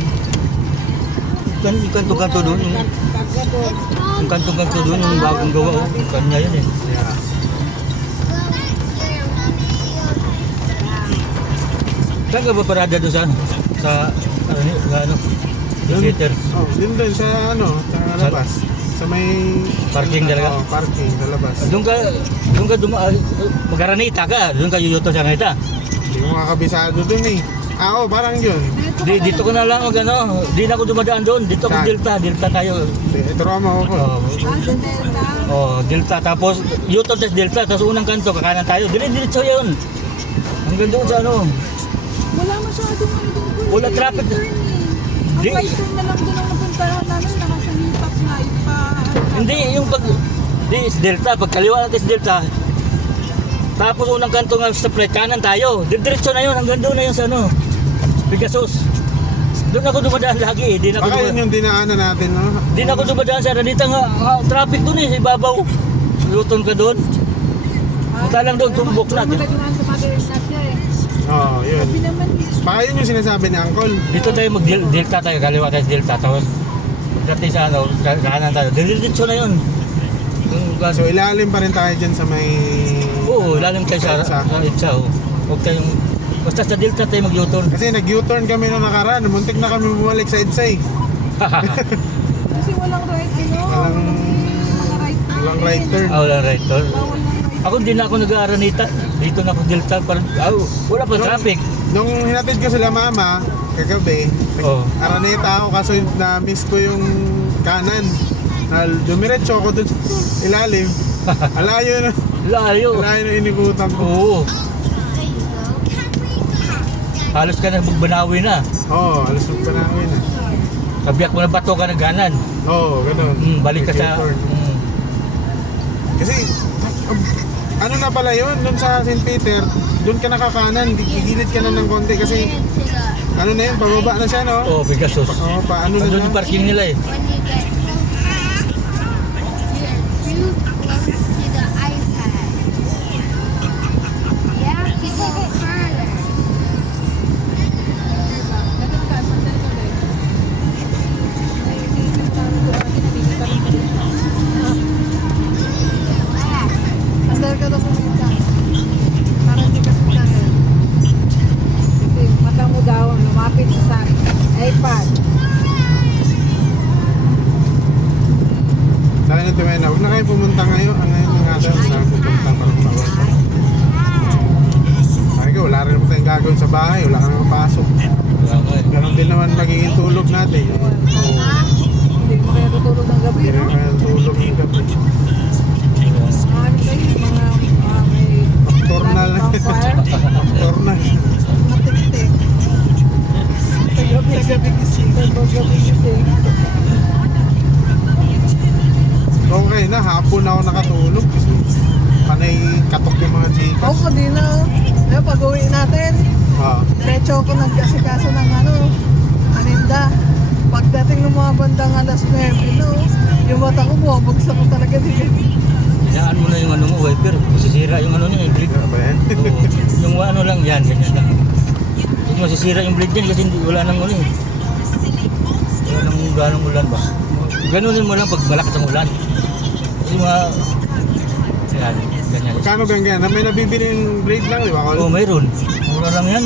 Yung kanto-kanto doon, yung kanto-kanto doon, yung bagong gawa, oh. Kanya yun eh. Yeah. Saan ka ba parada doon sa ano? Sa ano? Theater. Oh, din sa ano, sa labas. Sa may Parking talaga? Oh, parking sa labas. Doon ka mag-Araneta ka, doon ka yuyuto sa Araneta. Hindi ko makakabisado dun eh. Oo, parang yun. Dito ko na lang di na ako dumadaan doon, dito ako Delta tayo. Ito mo ako. Delta, tapos U-turn test Delta, tapos unang kanto, kakanan tayo, diretso yun. Hanggang doon sa ano, Wala masyadong ano doon. wala traffic. Ang Di- right turn na lang doon ang napuntahan namin, nakasalipas na ipa. Hindi, yung is Delta, pagkaliwa natin is Delta, tapos unang kanto nga stoplight, kanan tayo, diretso na yun, hanggang doon na yun sa ano, Pegasus. Doon ako dumadaan lagi, di na ako Baka yun yung dinaanan natin, no? Di na ako dumadaan sa Araneta nga, traffic doon eh, sa ibabaw. Luton ka doon. Punta lang doon, tumbok na. Malagyan sa mother na siya eh. Oo, yun. Sabi naman eh. Baka yun yung sinasabi ni Uncle. Dito tayo mag-delta tayo, kaliwa tayo sa delta. Tapos, pagdating sa ano, kanan tayo. Diretso na yun. So ilalim pa rin tayo dyan sa may... Oo, lalim tayo sa Itza. Huwag tayong, basta sa delta tayo mag-U-turn. Kasi nag-U-turn kami nung nakaraan. Muntik na kami bumalik sa EDSA. Kasi walang right, mga right turn. Walang right turn. Walang right turn. Bawal ng right. Ako hindi na ako nag-Araneta. Dito na ako delta. Wala pa traffic. Nung hinatid ko sila mama, kagabi, Oo. Araneta ako kaso na-miss ko yung kanan. Dumiretso ako dun sa ilalim. Alayo na. Layo. Alayo na inikutan ko. Oo. Halos ka na magbanawi na. Oo, alas ng panahon na. Kabiyak mo na bato ka ng ganan. Oo, ganun. Balik ka sa... U-turn. Kasi, ano na pala yun, dun sa St. Peter, dun ka nakakanan, gigilid ka na ng konti kasi, ano na yun, pababa na siya, no? Oh, Pegasus. Oo, paano na Andun siya? yung parking nila eh. When you get you close to the iPad. You have to go further. Andar ka daw pumunta. Para hindi ka sundan. Kasi yung mata mo daw lumapit sa iPad. Sabi nito Mena, huwag na kayo pumunta ngayon. Ang ngayon nga daw, na pupunta parang bawal. Sabi ko, wala rin naman tayong gagawin sa bahay, wala kang mapasok. Wala nga eh. Ganon din naman magiging tulog natin. Hindi mo kaya tutulog ng gabi, Hindi no? naman kaya tulog ng gabi. Ano kayo, mga may Nocturnal. vampire, Nocturnal. matik-tik. Sa gabi gising. gabi kasi. Okay na, hapon ako nakatulog kasi panay katok yung mga Ako chikas. kanina, pag uwi natin, diretso ako nagkasikaso ng aninda. Pagdating ng mga bandang alas 9, no, yung mata ko bumabagsak ko talaga din. Hinaan mo na yung ano mo, wiper. Masisira yung ano niya, yung blade. Ano ba yan? Oo. Yung ano lang yan, ganyan lang. Hindi masisira yung blade yan kasi wala nang ano eh. Wala nang ganong ulan ba. Ganunin mo lang pag malakas ang ulan. Kasi mga... Yan, ganyan. Magkano ganyan? May nabibili yung blade lang, di ba? Oo, mayroon. Mura lang yan.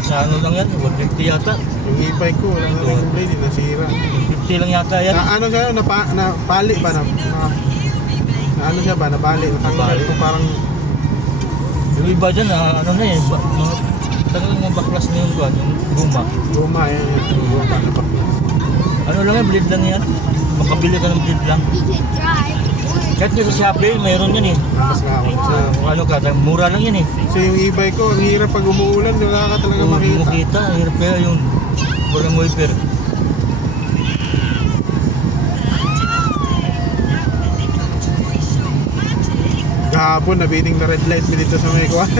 Sa ano lang yan, 150 yata. Yung ipay ko, wala na rin yung blade, nasira. 50 lang yata yan. Na ano siya, napali ba? Na ano siya ba? Napali. Natanggal ko parang Yung iba dyan, ano na eh. Talagang mga baklas na yung kuwan, yung guma. luma yan. Luma pa na bakla. Ano lang yan, blade lang yan. Makabili ka ng blade lang. We can drive. Kahit nga sa Shopee, mayroon yan eh. Tapos nga ako sa... Kung ano ka, mura lang yan eh. Kasi yung e-bike ko, ang hirap pag umuulan, wala ka talaga Kung makita. makita, hirap kaya yung walang wiper. Kahapon, nabiting na red light mo dito sa may kuwan.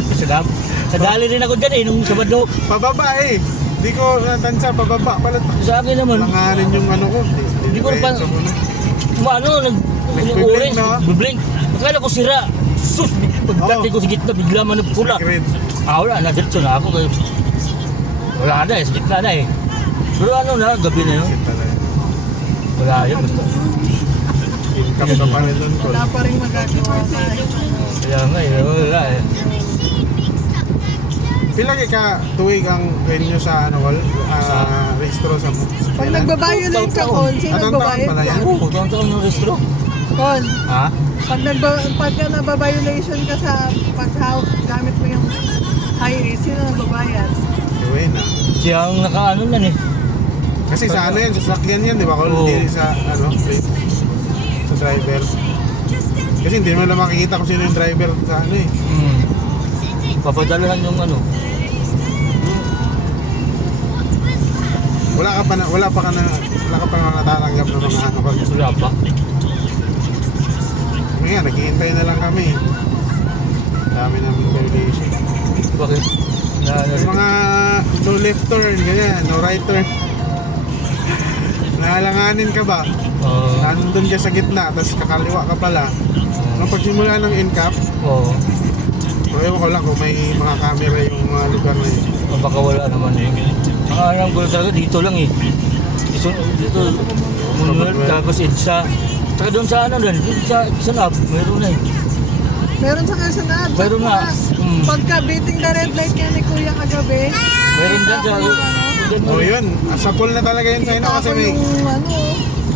Sadali rin ako dyan eh, nung Sabado. Pababa eh. Di ko natansya, pababa pala. Sa akin naman, Langanin yung ano ko. Di ko pa- sa muna. ano, Nagbiblink nag-orange, na. biblink. Akala ko sira. Sus, pagdating ko sa gitna, bigla man pula. Secret. Wala na, diretso na ako. Kaya, wala na eh, sa gitna na eh. Pero ano na, gabi na yun. Secret talaga. Wala yun, basta. Income ka pa rin doon, Col. Wala pa rin magagawa tayo. Kaya nga eh, wala eh. Pila ka tuwig ang venue sa ano, Col? Registro sa Pag nagbabayolate ka, Kon, sino Atong taon nagbabayad? pala yan? Oo, taon-taon yung restro. Kon, Ha? pagka nababiolation ka sa gamit mo yung highway, sino nagbabayad? Gawin na. Siya ang nakaano nan eh. Kasi sa ano yan, sa sakyan yan, di ba, Col? Oo. Hindi sa ano, sa driver. Kasi hindi mo lang makikita kung sino yung driver sa ano eh. Papadalahan yung ano. Wala pa nga natatanggap ng mga ano, Col. Wala pa. Ngayon, naghihintay na lang kami. Dami namin violation. Bakit? Yung mga no left turn, ganyan, no right turn. Nahalanganin ka ba? Nandun ka sa gitna, tapos kakaliwa ka pala. Nung pagsimula ng NCAP, Oo. pero ewan ko lang kung may mga camera yung mga lugar na yun. Baka wala naman eh. Ang alam ko talaga dito lang eh. Dito, Manuel, tapos EDSA. Saka doon sa ano doon, sa lab, mayroon na eh. Meron sa Kasanab. Meron nga. Pagka beating the red light yan ni Kuya kagabi, Mayroon dyan sa... dyan O yun, sa pool na talaga yun sa ino kasi may,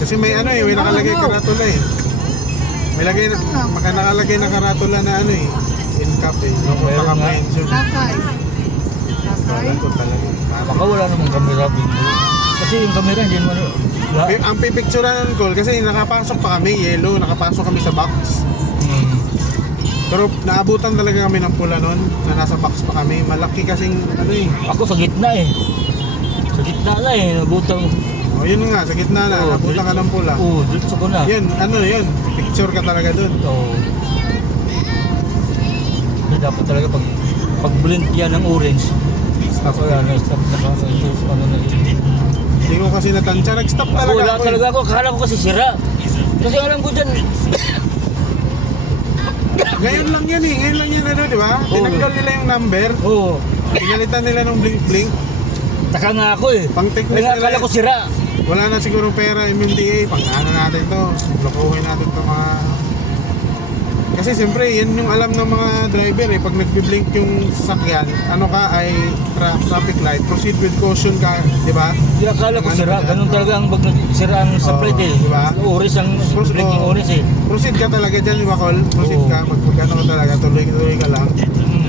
kasi may ano eh, may nakalagay karatula eh. May lagay na, nakalagay na karatula na ano eh, NCAP eh. Nung punta ka Meron nga. mention. Lakay. Wala ko talaga. Baka wala namang camera. Kasi yung camera hindi naman... Ang pipicturean ng call kasi nakapasok pa kami, yellow, nakapasok kami sa box. Pero naabutan talaga kami ng pula nun, na nasa box pa kami. Malaki kasing ano eh. Ako sa gitna eh. Sa gitna na eh, nabutang... O yun nga, sa gitna na, naabutan ka ng pula. Oo, dito ko na. Yun, ano yun, picture ka talaga dun. Oo. Hindi dapat talaga pag blend yan ng orange. Stop Ako yan, stop na ano na yun. Hindi ko kasi natansya, nag-stop Ako, talaga wala ako. talaga ako, akala ko kasi sira. Kasi alam ko dyan, Ngayon lang yan eh, ngayon lang yan ano, di ba? Oo. Tinanggal nila yung number, oo, pinalitan nila ng blink-blink. taka nga ako eh. Pang technique Kaya nila. akala ko sira. Wala na siguro pera MMDA, pang ano natin to, lokohin natin to mga... Kasi siyempre, yan yung alam ng mga driver eh, pag nagbi-blink yung sasakyan, ano ka ay traffic light, proceed with caution ka, di ba? Di akala ko sira, ganun talaga ang pag sira ang stoplight eh. diba? Orange ang blinking orange eh. Proceed ka talaga dyan, di ba, Col? Proceed Oo. ka, magpagano ka talaga, tuloy ka lang.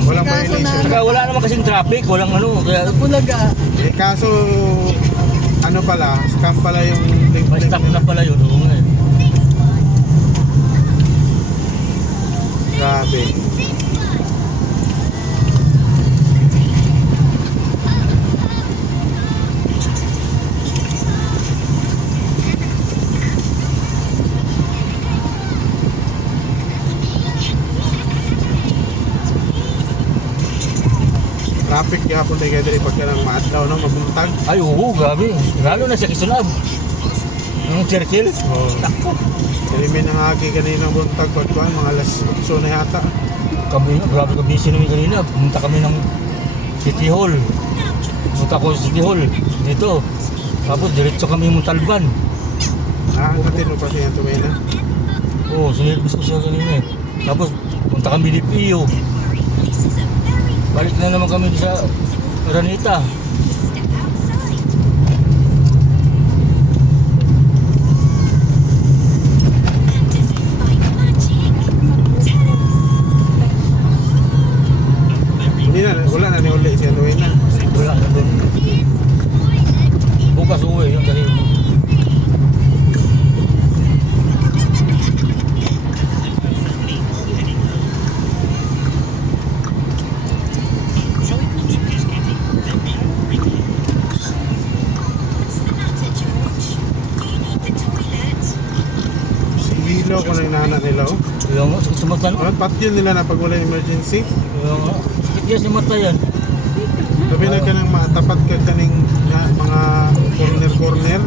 Walang Kaso violation. Saka wala naman kasing traffic, walang ano, kaya Bulaga. Eh, kaso, ano pala, scam pala yung may blink-blink stop nila. na pala yun. Oo nga eh. Grabe. Traffic yapon tayo kayo dali pagka ng maadlaw no, mabuntag. Ay, oo, grabe. Lalo na sa Kisunab. Yung circle. Oh. Takpo. Dali may nangagi kaninang buntag pagkuhan, mga alas 8 na yata. Kami, grabe ka busy namin kanina. Pumunta kami ng City Hall. Pumunta ko sa City Hall. Dito. Tapos diretso kami Montalban. Ah, matino pa siya tumay na. Oo, sinilbis ko siya kanina eh. Tapos punta kami di Pio. Balik na naman kami sa Araneta. Hindi na, wala na ni uli siya tumay na. Wala na doon. Bukas uwi yung dali. Sigilo ko na yung nana nila oh. Kaya nga, sakit sa mata no? At pat yun nila na pag wala emergency. Kaya nga, sakit yan sa mata yan. Sabi na ka nang matapat ka kaning mga corner-corner.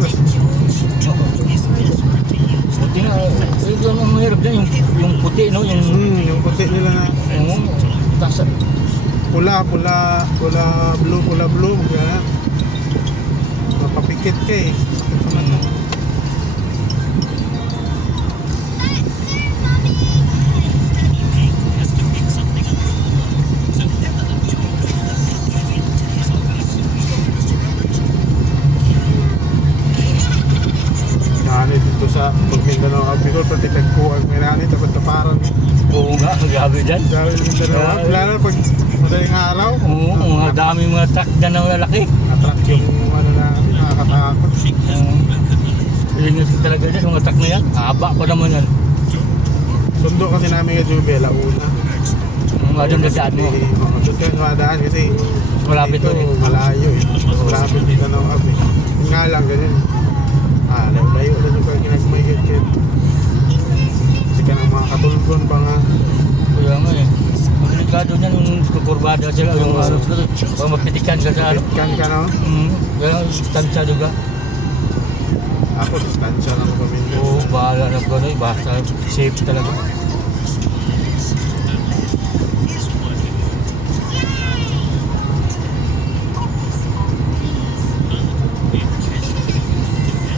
Buti nga, ito ang mahirap dyan, yung puti no? Yung puti nila na Yung tasa. pula, blue. Kaya mapapikit ka eh. Nani dito sa Mindanao, Bicol, pati tagkuhan. May nani, dapat taparan. Oo nga, gabi dyan. Dahil Mindanao, lalo na pag madaling araw. Oo, mga dami mga truck dyan na lalaki. Attract yung ano namin, nakakatakot. Yun nga talaga dyan, mga truck na yan. Haba pa naman yan. Sundo kasi namin kay Jube, launa. Mga doon na daan mo. Doon kayo madaan kasi Malapit dito, doon eh. malayo eh. Malapit dito na kami. Nga lang ganyan. Layo na yung kayo ginagmayit kayo. Kasi ka ng mga katulgon pa nga. Kaya nga eh. Ang delikado niyan, yung kukurbada sila, yung ano sila, pag mapitikan ka sa ano. Kan ka no? Kaya tansya juga. Ako, distansya lang kami. Oo, bahala na ko na eh. Basta safe talaga.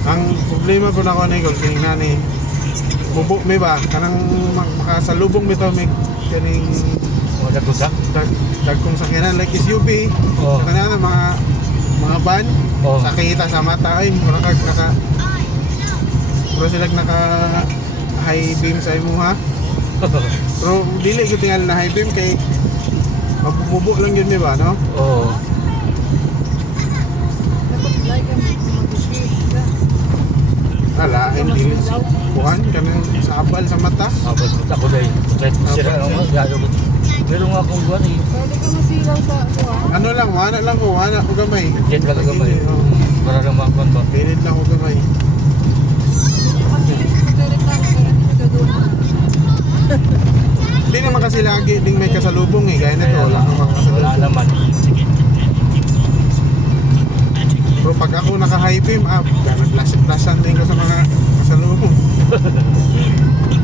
Ang problema po na ako na ikaw, tingnan eh. Bubok may ba? Kanang makasalubong may to may kaning Mga dagusak. dagkong sakyanan like SUV. Oo. Kanana mga van. Oo. Sakita sa mata ay mura kag naka pero sila naka high beam sa imo ha. Pero dili ko tingal na high beam kay mabubo lang yun di ba no? Oo. Dapat like ang mag-shake ka. Ala, hindi kuhan kanang sabal sa mata. Abot ako dahil. Kahit sira ako nga, gado ko. Meron nga akong buwan eh. Pwede ka masilaw sa kuha. Ano lang, wala ko gamay. Jet lang gamay. Oo. Para lang makakon ba? Pilit lang ko gamay. Kasi pwede ka gagawin na. Hindi naman kasi lagi ding may kasalubong eh. Gaya na to, wala namang Wala kasalubong. naman. Pero pag ako naka-high beam, naglasan din ko sa mga kasalubong.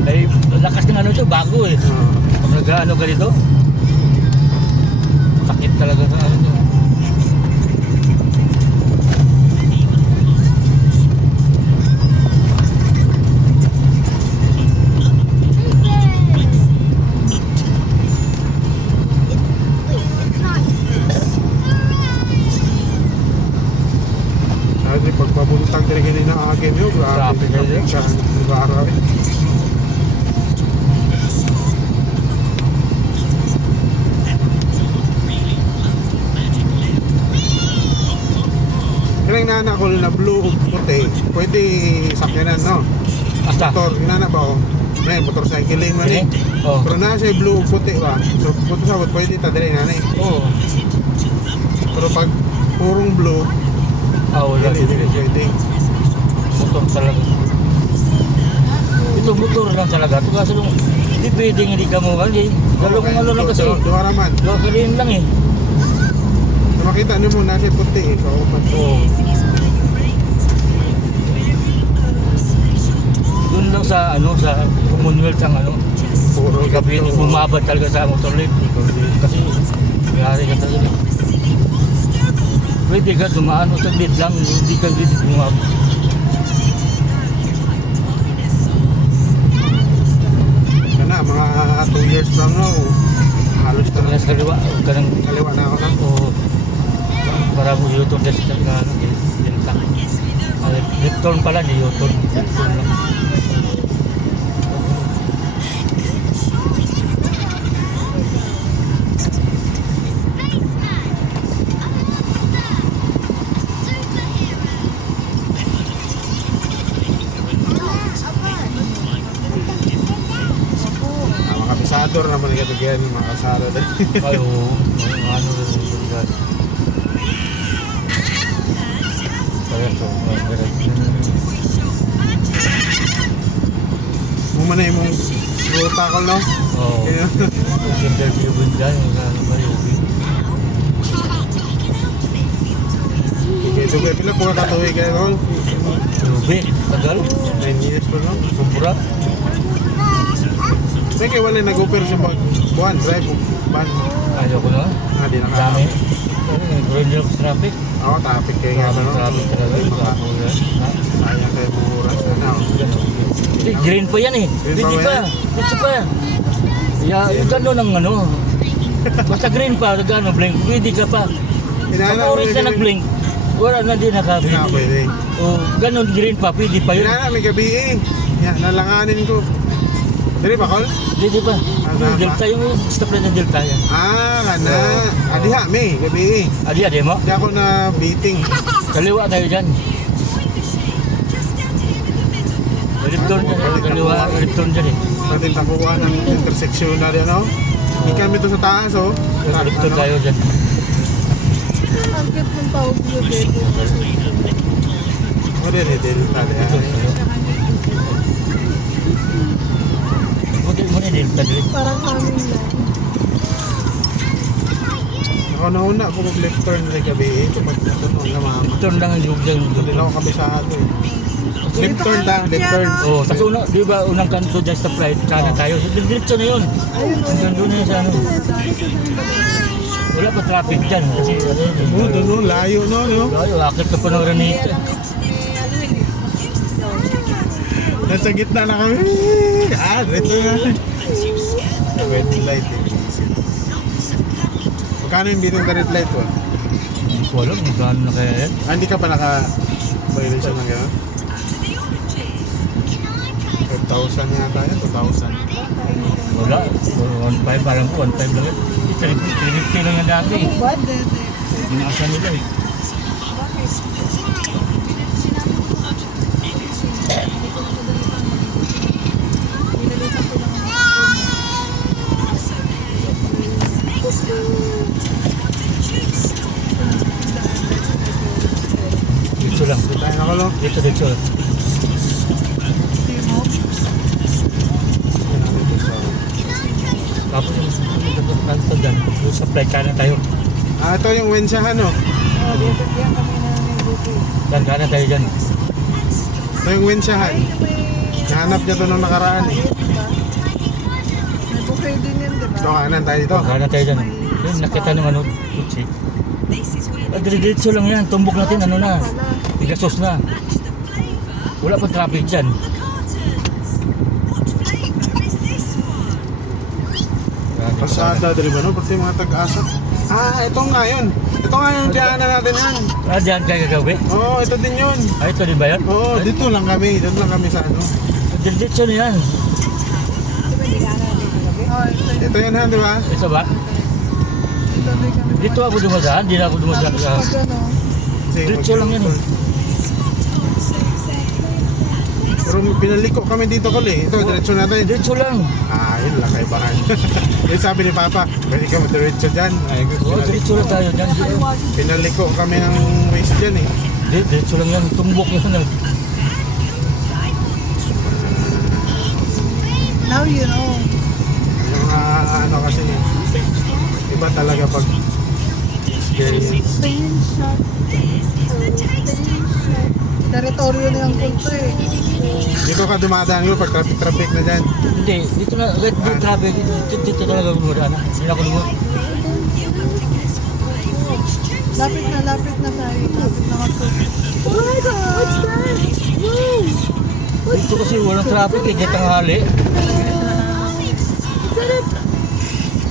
Ay, lakas ng ano ito, bago eh. Pag nag-ano ka dito, sakit talaga sa ano ito. Kasi pag mabuntag din kayo ng akin yun, grabe Traffic ka kayo. sa lugar eh. Kailang nana ko na blue o puti, pwede sakyanan no? Asa? Motor, nana ba o? May motorcycle lane man eh. Oo. Pero nasa blue o puti ba? So puto sa pwede tadali nana eh. Oo. Pero pag purong blue, Wala. hindi pwede. Motor talaga. Ito motor lang talaga. Ito kasi nung hindi pwedeng hindi ka mo kasi. Dalawang ano lang kasi. Dua raman. Dua ka rin lang eh. makita niyo mo nasa puti eh. Kaupat to. Oo. Doon lang sa ano sa Commonwealth ang ano. Puro Gabi ganito. bumabad talaga sa motor lift. Kasi mayari ka talaga. Pwede ka dumaan o saglit lang, hindi ka dito bumabad. Kana, mga 2 years from now, halos na Kaya sa kaliwa, huwag ka nang kaliwa na ako na. o para mo YouTube test ka na ano, dilta. Left turn pala, di U-turn. Left turn lang. Mga kapisador naman ang katagyan, mga kasado din. Ay, oo. Ano rin yung lugar. Kaya to, Muma na yung ruta ko, no? oo. Kaya, Interview mo dyan, yung ano ba yung ito kayo pila, pura katuwi kayo, Rol. Ruby, tagal, 9 years pa, no? kumpura. Kaya kayo wala nag-offer sa buwan, drive, ban. Ayaw ko na. Di naka. Dami. Granger of traffic. Oo, topic kayo nga, no? Traffic talaga. Traffic na. Ha? Sayang kayo mga oras, ano? Eh, green pa yan eh. Green pa Hindi ba pa. yan? Dito pa yan. Yung gano'n ang ano. Basta green pa, gano'n, blink. Pwede ka pa. Sa orange na nag-blink, wala na din Hindi na nakabili. pwede. O, gano'n green pa, pwede pa yun. Hindi na, may gabi eh. Yan, nalanganin ko. Dili ba, Col? Pwede pa. Ano Yung ba? delta, yung stoplight ng delta yan. Kana. Adiha, may, gabi eh. Adi mo? Di ako na beating. Kaliwa tayo dyan. Lipton dyan, kaliwa, lipton dyan eh. Natin takuha ng intersection na rin, ano? Ikan mo ito sa taas, oh. Lipton tayo dyan. Ang cute ng tawag ko, baby. O din, delta. Lipton tayo. Muna delta dyan. Parang amin lang. Ako nauna ko mag-left turn sa gabi eh. Pag ako nung namama. Lipton lang ang loob dyan. Hindi na ako kabisado eh. Left turn ta, left turn. Oh, tapos una, di ba unang kanto dyan sa flight, kanan tayo. Diretso na yun. Hanggang doon na yun sa ano. Wala pa traffic dyan. Kasi ano yun. Oo, doon no, layo no, no? Layo, akit ka pa ng Ranita. Nasa gitna na kami. Dito na. Red light eh. Magkano yung biting red light mo? Hindi ko alam kung gaano na kaya yan. Hindi ka pa naka-violation ng gano'n? 5,000 yata yan, 2,000. Wala. 1.5 parang ko, 1.5 lang yan. 350 lang yan dati. What the Inaasan nila eh. Dito lang. Tayo na ko, no? Dito lang. Tapos yung kanto dyan, yung supply kanan tayo. Ito yung wensyahan, no? Dan kanan tayo dyan. Ito yung wensyahan. Nahanap niya to nung nakaraan eh. May bouquet din yan, di Ito ba? kanan tayo dito. Kanan tayo dyan. Yung nakita ng ano, kutsi. Diretso lang yan, tumbok natin ano na. Tigasos na. Wala pa traffic dyan. Pasada, dali ba, no? Pati mga tag-asa. Ito nga yun. Ito nga yung diyaanan natin yan. Dyan kayo gagabi. Oo, ito din yun. Ito din ba yan? Oo, dito lang kami. Dito lang kami sa ano. Diretso na yan. Oh, ito Ito yan, ha, di ba? Ito ba? din kami. Dito ako dumadaan, di na ako dumadaan sa... Pag ano, Kasi Diretso lang yan eh. Pero pinaliko kami dito ko eh. Ito, diretso natin. Diretso lang. Yun lang kayo bahan. Yung sabi ni Papa, pwede ka diretso dyan. Ay, Oo, diretso lang tayo dyan. pinaliko kami ng waste dyan eh. Diretso lang yan, tumbok yan. now you know. Yung ano kasi, iba talaga pag girl. Teritoryo ni Uncle to eh. Dito ka dumadaan ko pag traffic na dyan. Hindi, dito na, kahit Ah. traffic, dito talaga gumadaan. Hindi na ako lumot. Lapit na tayo. Lapit na mag-to. Oh my God! What's that? Wow! Dito kasi walang traffic eh, kahit tanghali. Is that a...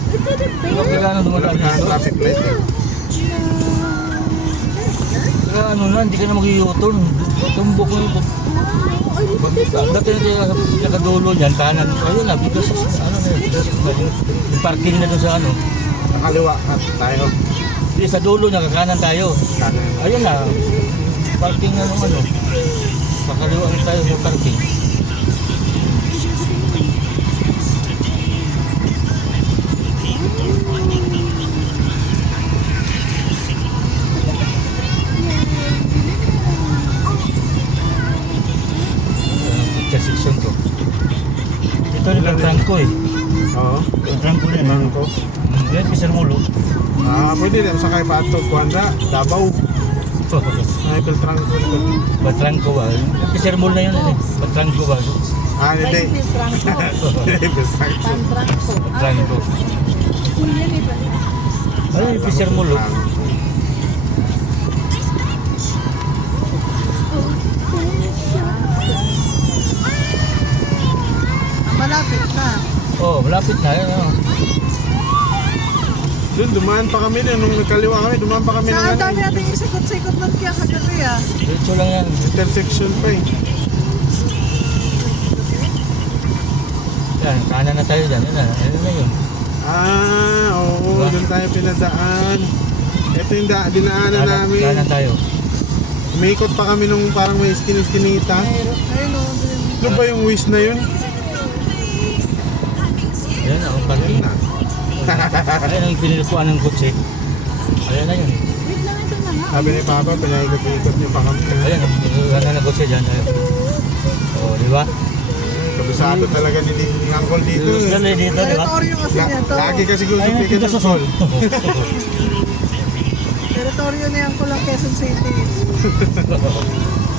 Is that a Huwag bear? kailangan dumadaan Walang dito. traffic light eh. Kaya ano na, hindi ka na mag-i-U-turn. Tumbok mo ito. Dati na nakadulo niyan, kanan. Ayun na, bigas ano na yun. Yung parking na doon sa ano. Nakaliwa at tayo. Hindi, sa dulo niya, kakanan tayo. Kanan. Ayun na, parking na nung ano. Pakaliwa na tayo sa parking. Intersection to. Ito yung trangko eh. Oo. Yung trangko na Bang yun. ko. Yan, pisar mulo. Pwede din sakay pa ito. Kuanda, Davao. Michael Trangco. Batrangko ba? Pisar mulo na yun eh. Batrangko ba? Hindi. Like Franco. Pantrangco. Batrangko. Yan eh ba? Ano yung pisar mulo? Malapit na. Oh, malapit na yun. Oh. Doon, dumaan pa kami din. Nung nagkaliwa kami, dumaan pa kami ng Saan ano, dami natin isikot-sikot nun kaya kagabi ah. Diretso lang yan. intersection pa eh. Yan, kanan na tayo dyan. Yan na, ayun na yun. Oo. Diba? Doon tayo pinadaan. Ito yung dinaanan namin. Kanan tayo. Umikot pa kami nung parang may skinita. Ayun o. Doon ba yung wish na yun? Ayan na, ang parking. Ayun na. Ayan ang pinilikuan ng kotse. Ayan na yun. Wait lang, ito na nga. Sabi ni Papa, pinaikot-ikot niya pa kami. Ayan, ang kotse dyan. Ayan. Oh, di ba? Kabisado talaga ni Uncle dito. eh. Dali dito, di ba? Teritoryo kasi niya to. Lagi kasi gusto Ayun, pikat tigas sa sa sol. sol. Teritoryo na yan ko lang Quezon City.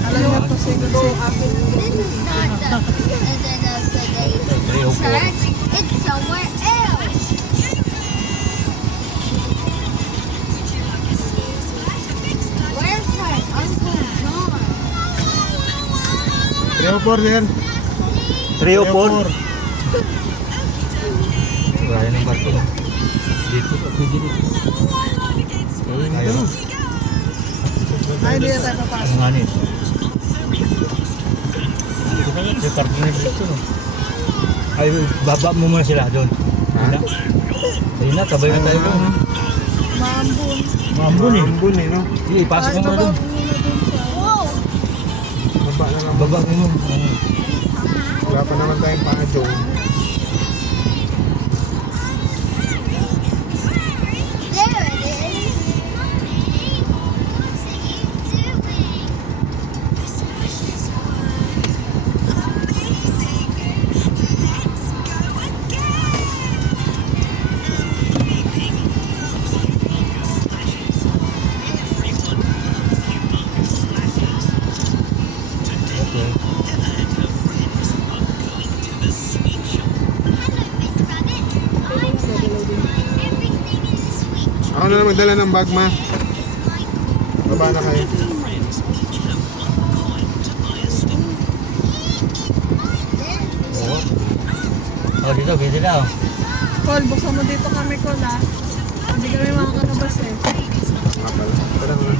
Alam niyo to, Quezon City. This is not the end of the day. Church, it's somewhere else. Where's my Uncle John? 304 yan. 304. Wala ng parking. Dito, pwede dito. Ayun. Ay, hindi na tayo papasok. Ang ano yun? May parking na dito, no? Ay, baba mo muna sila doon. Hindi na. Hindi na, tabay na tayo doon. Maambun. Maambun eh. Ambon eh, no? Sige, ipasok mo muna doon. Whoa! Baba na lang. Baba mo. Wala pa naman tayong paadyo. There it is. Okay. Ako na lang magdala ng bag, ma. Baba na kayo. Oo. Oh, dito, pwede na. Oh. Col, buksan mo dito kami, Col, ha? Hindi kami makakalabas eh. Nga pala. Tara na.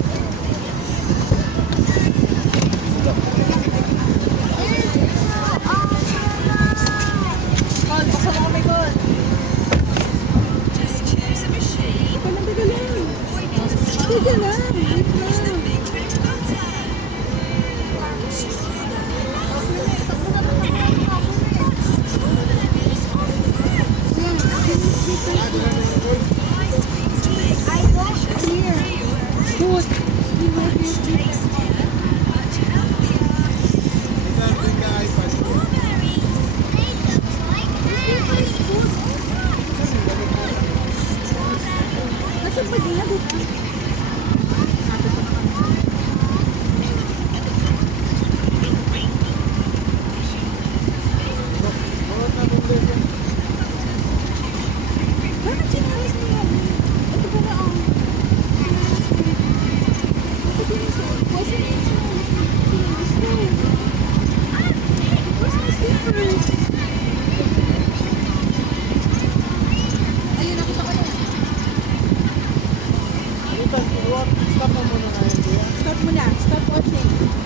Col, buksan mo kami, Col. Teka lang. Teka lang. Wait lang. I don't hear. Good. Nasa pag-inabot? Stop mo muna na yun. Stop mo na. Stop watching.